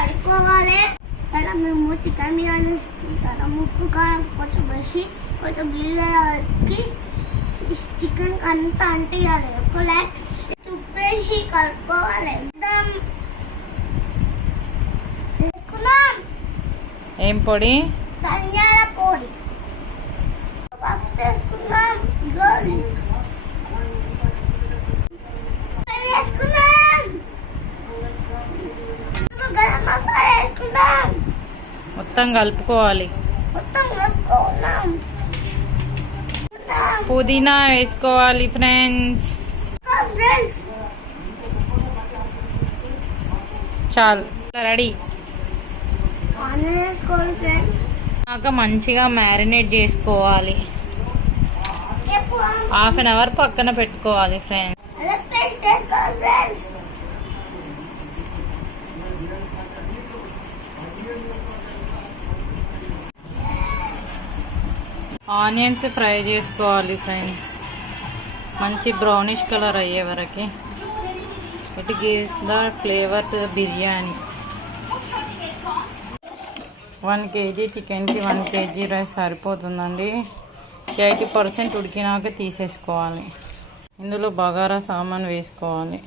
కడుక్కోవాలి. అలా మేము చికెన్ బిర్యానీ తీసుకుంటాము. ముక్కు కారం కొంచెం వేసి కొంచెం బిర్యానీకి చికెన్ అంతా అంటియాలి. ఒక లైక్ ఉప్పేసి కడుక్కోవాలి. వేసుకుందాం. ఏం పొడి? ధనియాల పొడి వేసుకుందాం. వేసుకుందాం. గరం మసాలా వేసుకుందాం. మొత్తం కలుపుకోవాలి. పుదీనా వేసుకోవాలి ఫ్రెండ్స్. చాలు, రెడీ. మంచిగా మ్యారినేట్ చేసుకోవాలి. హాఫ్ అన్ అవర్ పక్కన పెట్టుకోవాలి ఫ్రెండ్స్. ఆనియన్స్ ఫ్రై చేసుకోవాలి ఫ్రెండ్స్, మంచి బ్రౌనిష్ కలర్ అయ్యే వరకు. It gives the flavour to the biryani. 1 kg చికెన్కి 1 kg రైస్ సరిపోతుందండి. 80% ఉడికినాక తీసేసుకోవాలి. ఇందులో బగారా సామాన్ వేసుకోవాలి.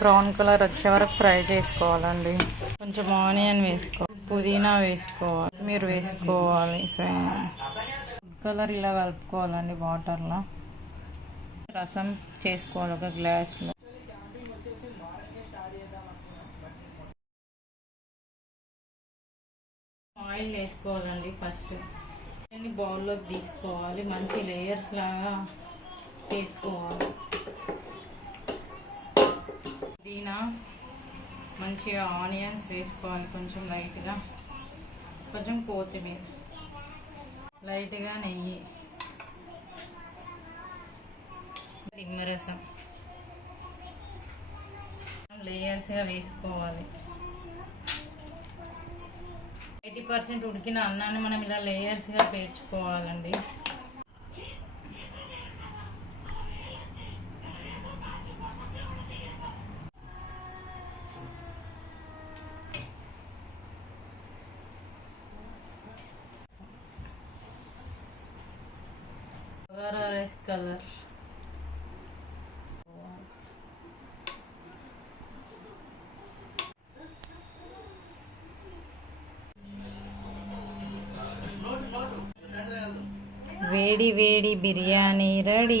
బ్రౌన్ కలర్ వచ్చే వరకు ఫ్రై చేసుకోవాలండి. కొంచెం ఆనియన్ వేసుకోవాలి, పుదీనా వేసుకోవాలి, మీరు వేసుకోవాలి ఫ్రెండ్స్. కలర్ ఇలా కలుపుకోవాలండి. వాటర్లో రసం చేసుకోవాలి ఒక గ్లాస్లో. ఆయిల్ వేసుకోవాలండి. ఫస్ట్ అన్ని బౌల్లోకి తీసుకోవాలి. మంచి లేయర్స్ లాగా చేసుకోవాలి. పుదీనా, మంచిగా ఆనియన్స్ వేసుకోవాలి కొంచెం లైట్గా, కొంచెం కొత్తిమీర, లైట్గా నెయ్యి, నిమ్మరసం లేయర్స్గా వేసుకోవాలి. 80% ఉడికిన అన్నాన్ని మనం ఇలా లేయర్స్గా పేర్చుకోవాలండి. బగారా రైస్ కలర్, వేడి వేడి బిర్యానీ రెడీ.